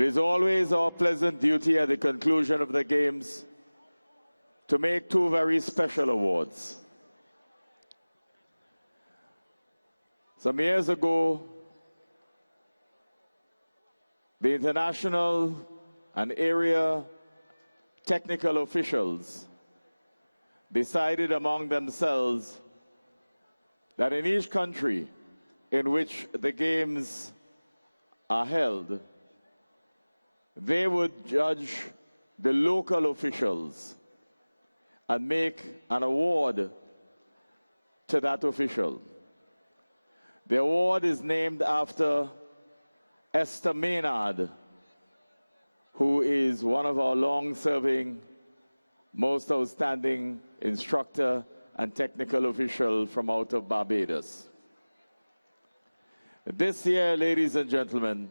It is always our pleasant duty at the conclusion of the Games to make two very special awards. Some years ago, the international and area technical officials decided among themselves that in each country in which the Games are held, they would judge the local officials and make an award to that official. The award is named after Esther Maynard, who is one of our long-serving, most outstanding instructor and technical official from out of Barbados. This year, ladies and gentlemen,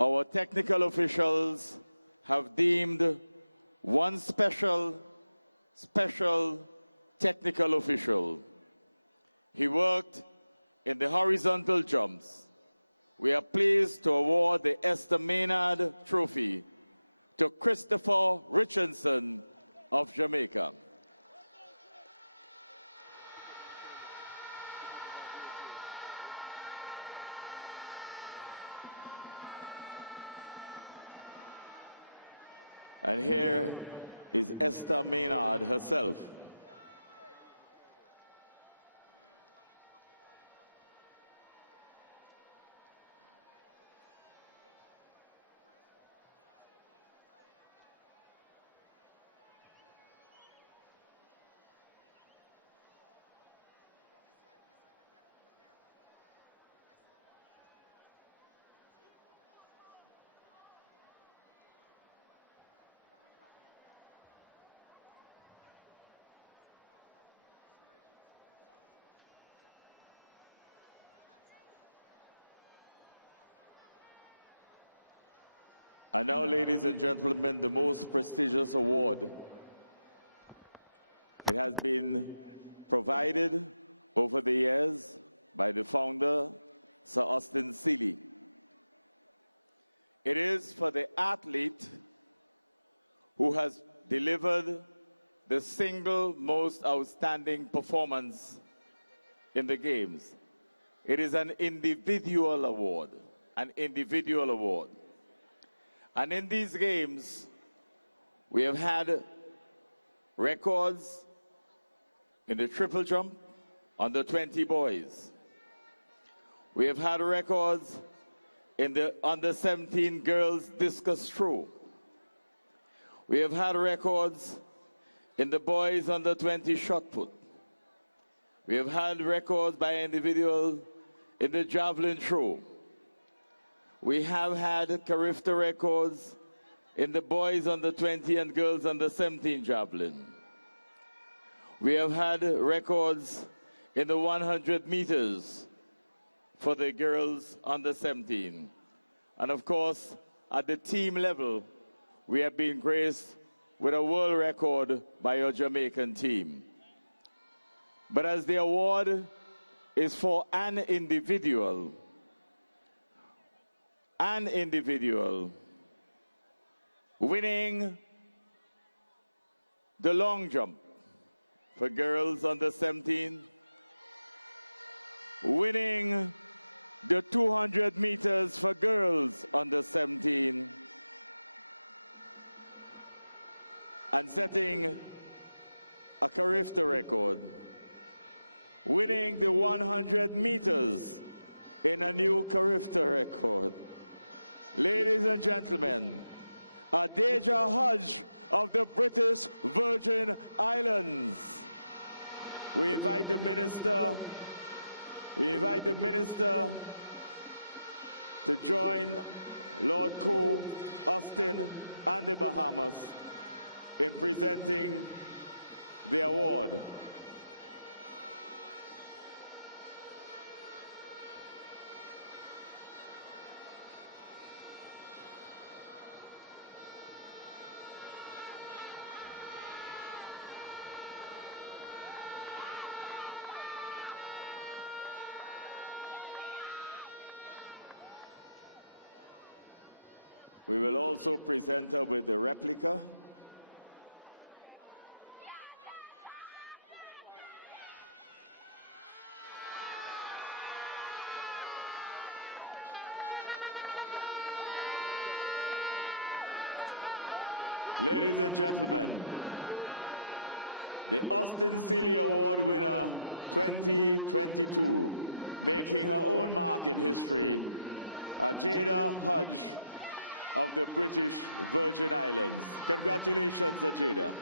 our technical officials have deemed one special technical official. He worked in the horizontal jumps. We are pleased to award the Esther Maynard Trophy to Christopher Richardson of Jamaica. And here is Esther Maynard herself. And now, ladies and gentlemen, the most prestigious award. It has been provided over the years by the founder, Sir Austin Seeley. It is for the athlete who has delivered the single most outstanding performance in the Games. It is an individual award, an individual award. And in these Games, we have had records in the triple jump, under 20 boys. We have had records in the under 17 girls discus throw. We have had records in the boys under 20 shot put. We have had records by individual in the javelin throw. We have had CARIFTA records in the boys under 20 and girls under 17 javelin. We have had records in the 100 meters for the girls under 17. And of course, at the team level, we have been graced with a world record by our Jamaican team. But as the award is for an individual, winning the long jump for girls under 17, winning the 200 meters for girls under 17, and setting a CARIFTA record, winning the 100 meters in a new CARIFTA record. Ladies and gentlemen, Adeja Hodge of the British Virgin Islands. We invite the minister to join Lord Coe, Austin, and the Bahamas in presenting the award. We will also present her with the replica. Ladies and gentlemen, the Austin Seeley Award winner 2022, making her own mark in history, Ajada Hodge of the British Virgin Islands. Congratulations, Ajada.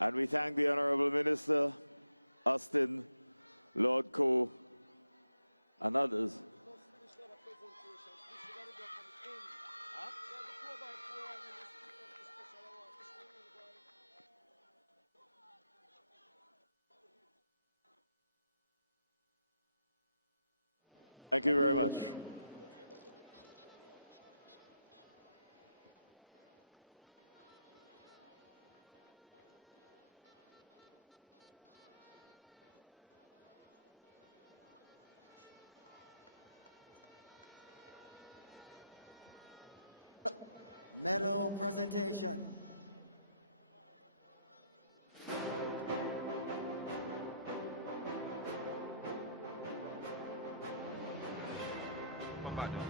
And we thank the Honorable Minister, Austin, Lord Coe, and others. Thank you very much. Medal presentation.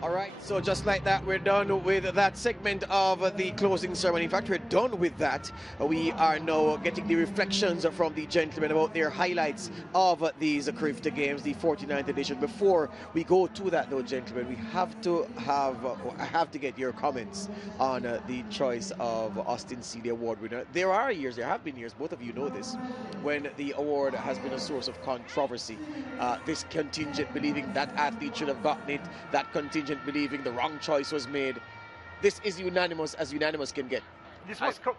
All right, so just like that, we're done with that segment of the closing ceremony. In fact, we're done with that. We are now getting the reflections from the gentlemen about their highlights of these CARIFTA games, the 49th edition. Before we go to that, though, gentlemen, we have to get your comments on the choice of Austin Seeley Award winner. There have been years, both of you know this, when the award has been a source of controversy. This contingent believing that athlete should have gotten it, that contingent believing the wrong choice was made. This is unanimous as unanimous can get. This was go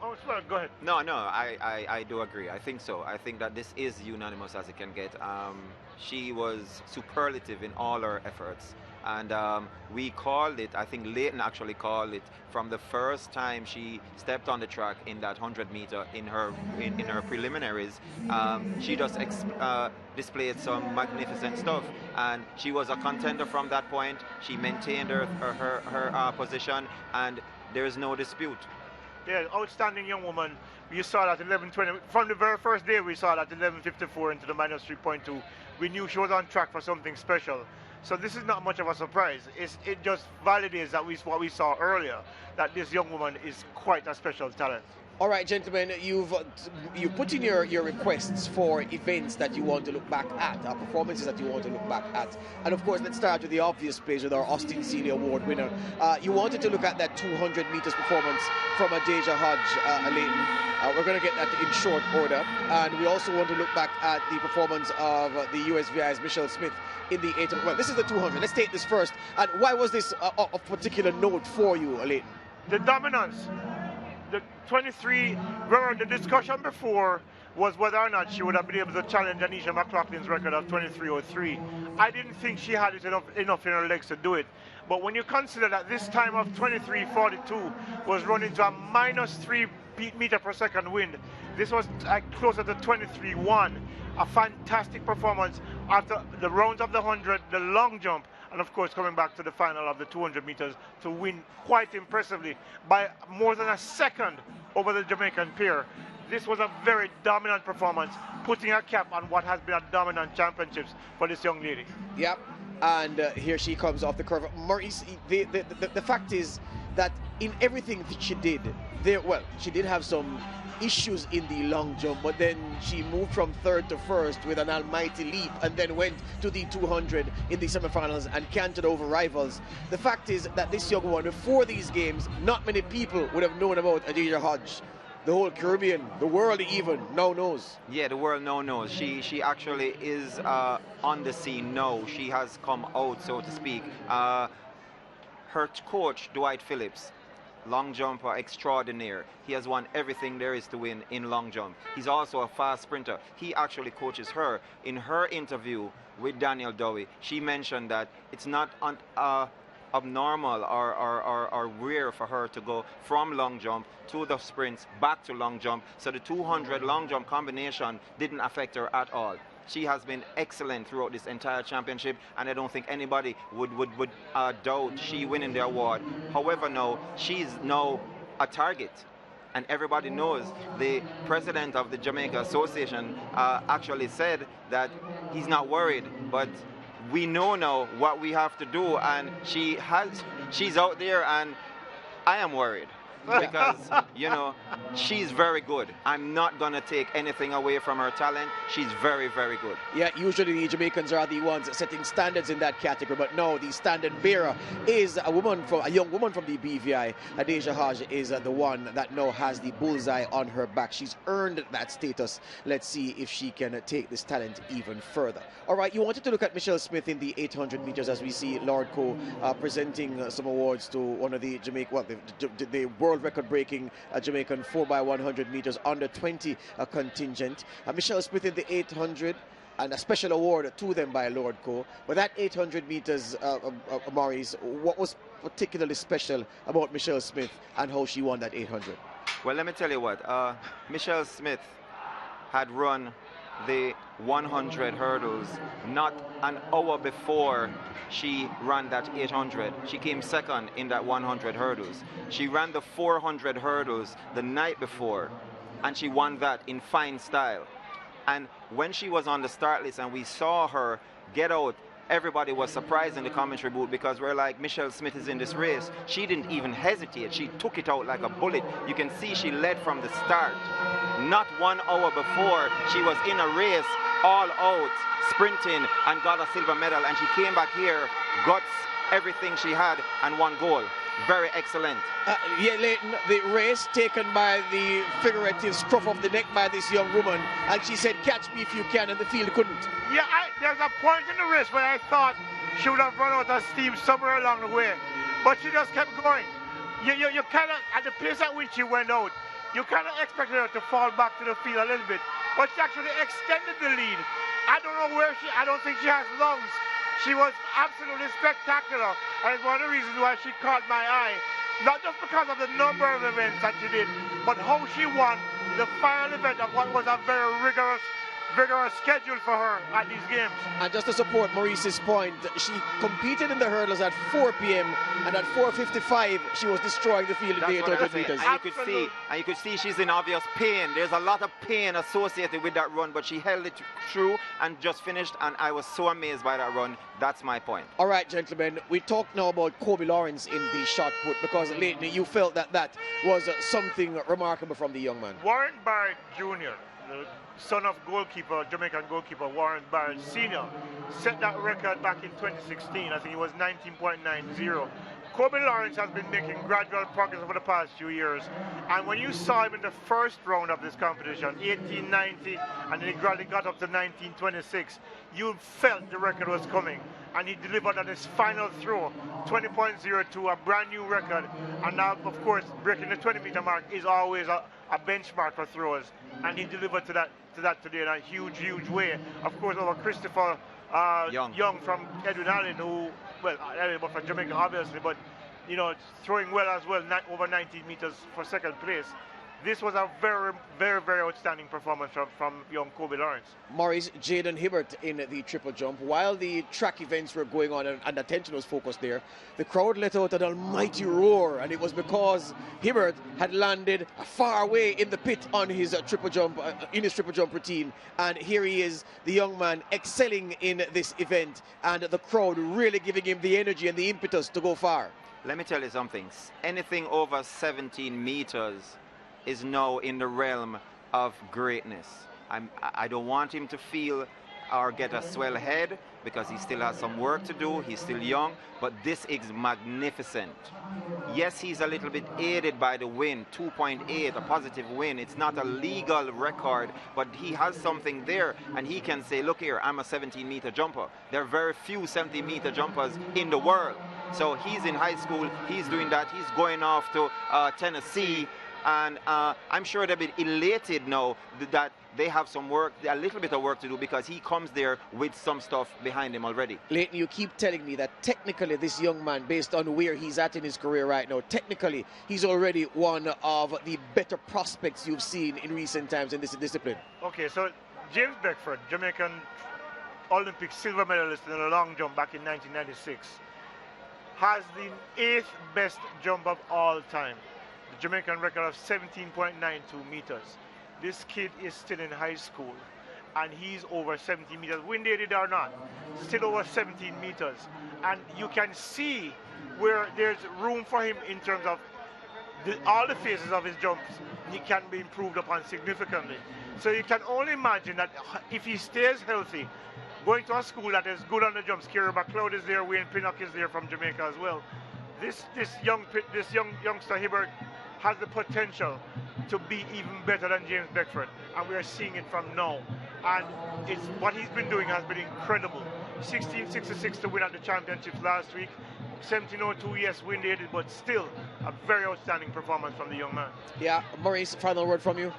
ahead. No, I do agree. I think so. I think that this is unanimous as it can get. She was superlative in all her efforts. And we called it, I think Leighton actually called it, from the first time she stepped on the track in that 100 meter in her preliminaries. She just displayed some magnificent stuff, and she was a contender from that point. She maintained her position, and there is no dispute. Yeah, outstanding young woman. You saw that 11:20 from the very first day. We saw that 11:54 into the minus 3.2. We knew she was on track for something special. So this is not much of a surprise. It just validates that what we saw earlier, that this young woman is quite a special talent. All right, gentlemen, you've put in your requests for events that you want to look back at, performances that you want to look back at. And of course, let's start with the obvious place with our Austin Seeley Award winner. You wanted to look at that 200 meters performance from Ajada Hodge, Leighton. We're going to get that in short order. And we also want to look back at the performance of the USVI's Michelle Smith in the 800. Well, this is the 200. Let's take this first. And why was this of particular note for you, Leighton? The dominance. The 23, remember the discussion before was whether or not she would have been able to challenge Anisha McLaughlin's record of 23:03. I didn't think she had it enough in her legs to do it. But when you consider that this time of 23:42 was running to a minus 3 meter per second wind, this was closer to 23:1. A fantastic performance after the rounds of the 100, the long jump, and of course coming back to the final of the 200 meters to win quite impressively by more than a second over the Jamaican pair. This was a very dominant performance, putting a cap on what has been a dominant championships for this young lady. Yep, and here she comes off the curve. Maurice, the fact is that in everything that she did, she did have some issues in the long jump, but then she moved from third to first with an almighty leap and then went to the 200 in the semifinals and cantered over rivals. The fact is that this young one, before these games, not many people would have known about Ajada Hodge. The whole Caribbean, the world even, now knows. Yeah, the world now knows. She actually is on the scene now. She has come out, so to speak. Her coach, Dwight Phillips, long jumper extraordinaire. He has won everything there is to win in long jump. He's also a fast sprinter. He actually coaches her. In her interview with Daniel Dowie, she mentioned that it's not abnormal or rare for her to go from long jump to the sprints back to long jump. So the 200 long jump combination didn't affect her at all. She has been excellent throughout this entire championship, and I don't think anybody would doubt she winning the award. However, no, she's now a target. And everybody knows the president of the Jamaica Association actually said that he's not worried, but we know now what we have to do, and she's out there, and I am worried because, you know, she's very good. I'm not going to take anything away from her talent. She's very, very good. Yeah, usually the Jamaicans are the ones setting standards in that category, but no, the standard bearer is a young woman from the BVI. Adeja Haj is the one that now has the bullseye on her back. She's earned that status. Let's see if she can take this talent even further. All right, you wanted to look at Michelle Smith in the 800 meters as we see Lord Coe presenting some awards to one of the the world record-breaking Jamaican 4x100 meters under 20 contingent. Michelle Smith in the 800, and a special award to them by Lord Coe. But that 800 meters, Maurice, what was particularly special about Michelle Smith and how she won that 800? Well, let me tell you what. Michelle Smith had run the 100 hurdles not an hour before she ran that 800. She came second in that 100 hurdles. She ran the 400 hurdles the night before, and she won that in fine style. And when she was on the start list and we saw her get out, everybody was surprised in the commentary booth because we're like, Michelle Smith is in this race. She didn't even hesitate. She took it out like a bullet. You can see she led from the start. Not 1 hour before, she was in a race all out, sprinting, and got a silver medal. And she came back here, got everything she had, and won gold. Very excellent. Yeah, Leighton, the race taken by the figurative scruff of the neck by this young woman, and she said, catch me if you can, and the field couldn't. Yeah, there's a point in the race where I thought she would have run out of steam somewhere along the way, but she just kept going. You kind of, at the pace at which she went out, you kind of expected her to fall back to the field a little bit, but she actually extended the lead. I don't know where I don't think she has lungs. She was absolutely spectacular, and it's one of the reasons why she caught my eye. Not just because of the number of events that she did, but how she won the final event of what was a very rigorous schedule for her at these games. And just to support Maurice's point, she competed in the hurdles at 4 p.m. and at 4:55 she was destroying the field in the 800 meters. And you could see she's in obvious pain. There's a lot of pain associated with that run, but she held it through and just finished, and I was so amazed by that run. That's my point. All right, gentlemen, we talk now about Kobe Lawrence in the shot put, because lately you felt that was something remarkable from the young man. Warren Barrett Jr., the son of Jamaican goalkeeper Warren Barrett Sr., set that record back in 2016. I think it was 19.90. Kobe Lawrence has been making gradual progress over the past few years, and when you saw him in the first round of this competition, 1890, and then he gradually got up to 1926, you felt the record was coming, and he delivered on his final throw, 20.02, a brand new record. And now, of course, breaking the 20-meter mark is always a benchmark for throwers, and he delivered to that today in a huge way. Of course, over Christopher Young from Edwin Allen, who, well, but from Jamaica obviously, but you know, throwing well as well, over 19 meters for second place. This was a very outstanding performance from young Kobe Lawrence. Maurice, Jaden Hibbert in the triple jump. While the track events were going on and attention was focused there, the crowd let out an almighty roar, and it was because Hibbert had landed far away in the pit on his triple jump, routine. And here he is, the young man excelling in this event, and the crowd really giving him the energy and the impetus to go far. Let me tell you something. Anything over 17 meters is now in the realm of greatness. I don't want him to feel or get a swell head, because he still has some work to do. He's still young, but this is magnificent. Yes, he's a little bit aided by the wind, 2.8, a positive wind. It's not a legal record, but he has something there, and he can say, look here, I'm a 17-meter jumper. There are very few 17-meter jumpers in the world. So he's in high school, he's doing that, he's going off to Tennessee, and I'm sure they'll be elated now that they have some work, a little bit of work to do, because he comes there with some stuff behind him already. Leighton, you keep telling me that technically this young man, based on where he's at in his career right now, technically he's already one of the better prospects you've seen in recent times in this discipline. Okay, so James Beckford, Jamaican Olympic silver medalist in the long jump back in 1996, has the 8th best jump of all time. The Jamaican record of 17.92 meters. This kid is still in high school and he's over 17 meters, winded or not, still over 17 meters. And you can see where there's room for him in terms of all the phases of his jumps. He can be improved upon significantly. So you can only imagine that if he stays healthy, going to a school that is good on the jumps, Kira McLeod is there, Wayne Pinnock is there from Jamaica as well. This youngster Hibbert has the potential to be even better than James Beckford, and we are seeing it from now. And it's what he's been doing has been incredible. 16.66 to win at the championships last week. 17.02, yes, winded, but still a very outstanding performance from the young man. Yeah, Maurice, final word from you.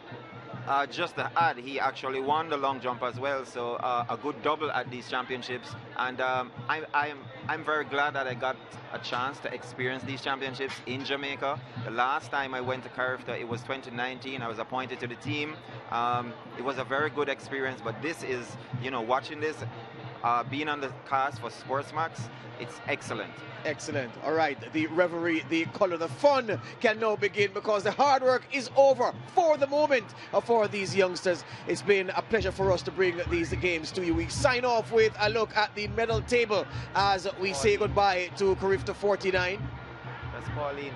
Just to add, he actually won the long jump as well, so a good double at these championships. And I'm very glad that I got a chance to experience these championships in Jamaica. The last time I went to CARIFTA, it was 2019. I was appointed to the team. It was a very good experience, but this is, you know, watching this, being on the cast for SportsMax, it's excellent. Excellent. All right, the revelry, the color, the fun can now begin, because the hard work is over for the moment for these youngsters. It's been a pleasure for us to bring these games to you. We sign off with a look at the medal table as we say goodbye to CARIFTA49. That's Pauline.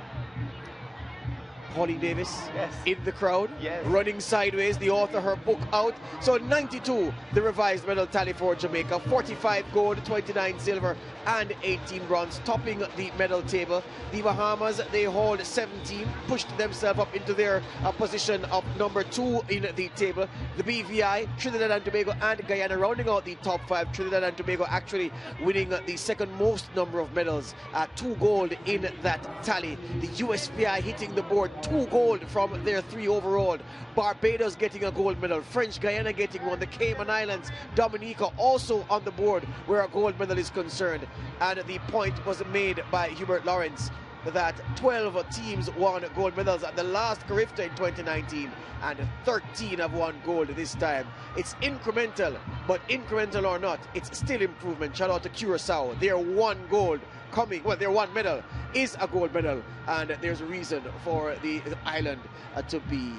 Pauline Davis, yes, in the crowd, yes, running sideways, the author, her book out. So 92, the revised medal tally for Jamaica, 45 gold, 29 silver, and 18 bronze, topping the medal table. The Bahamas, they hold 17, pushed themselves up into their position of number 2 in the table. The BVI, Trinidad and Tobago and Guyana rounding out the top 5. Trinidad and Tobago actually winning the second most number of medals, 2 gold in that tally. The USVI hitting the board, 2 gold from their 3 overall. Barbados getting a gold medal, French Guyana getting one, the Cayman Islands, Dominica also on the board where a gold medal is concerned. And the point was made by Hubert Lawrence that 12 teams won gold medals at the last CARIFTA in 2019, and 13 have won gold this time. It's incremental, but incremental or not, it's still improvement. Shout out to Curacao, their 1 gold coming, well, their 1 medal is a gold medal, and there's a reason for the island to be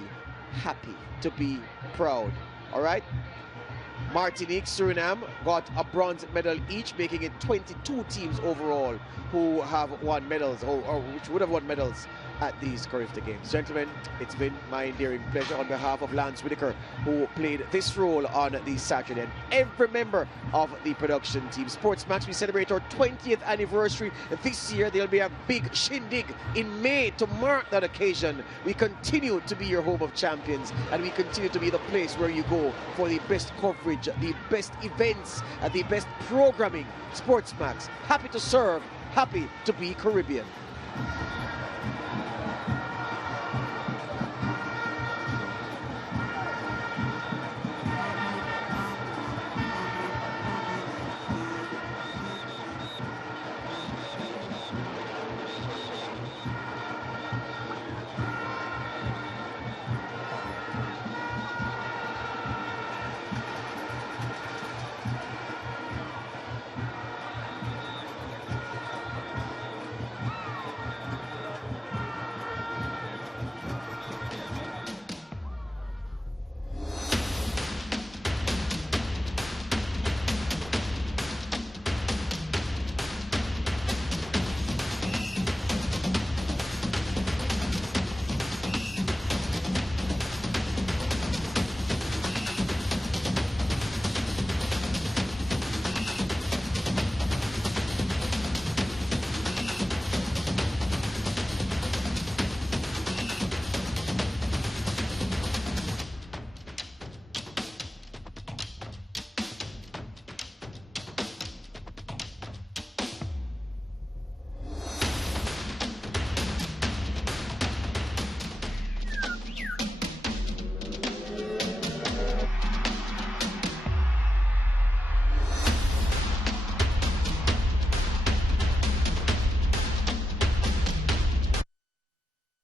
happy, to be proud. All right, Martinique, Suriname got a bronze medal each, making it 22 teams overall who have won medals, or which would have won medals at these CARIFTA games. Gentlemen, it's been my endearing pleasure on behalf of Lance Whitaker, who played this role on the Saturday, and every member of the production team. SportsMax, we celebrate our 20th anniversary this year. There'll be a big shindig in May to mark that occasion. We continue to be your home of champions, and we continue to be the place where you go for the best coverage, the best events, the best programming. SportsMax, happy to serve, happy to be Caribbean.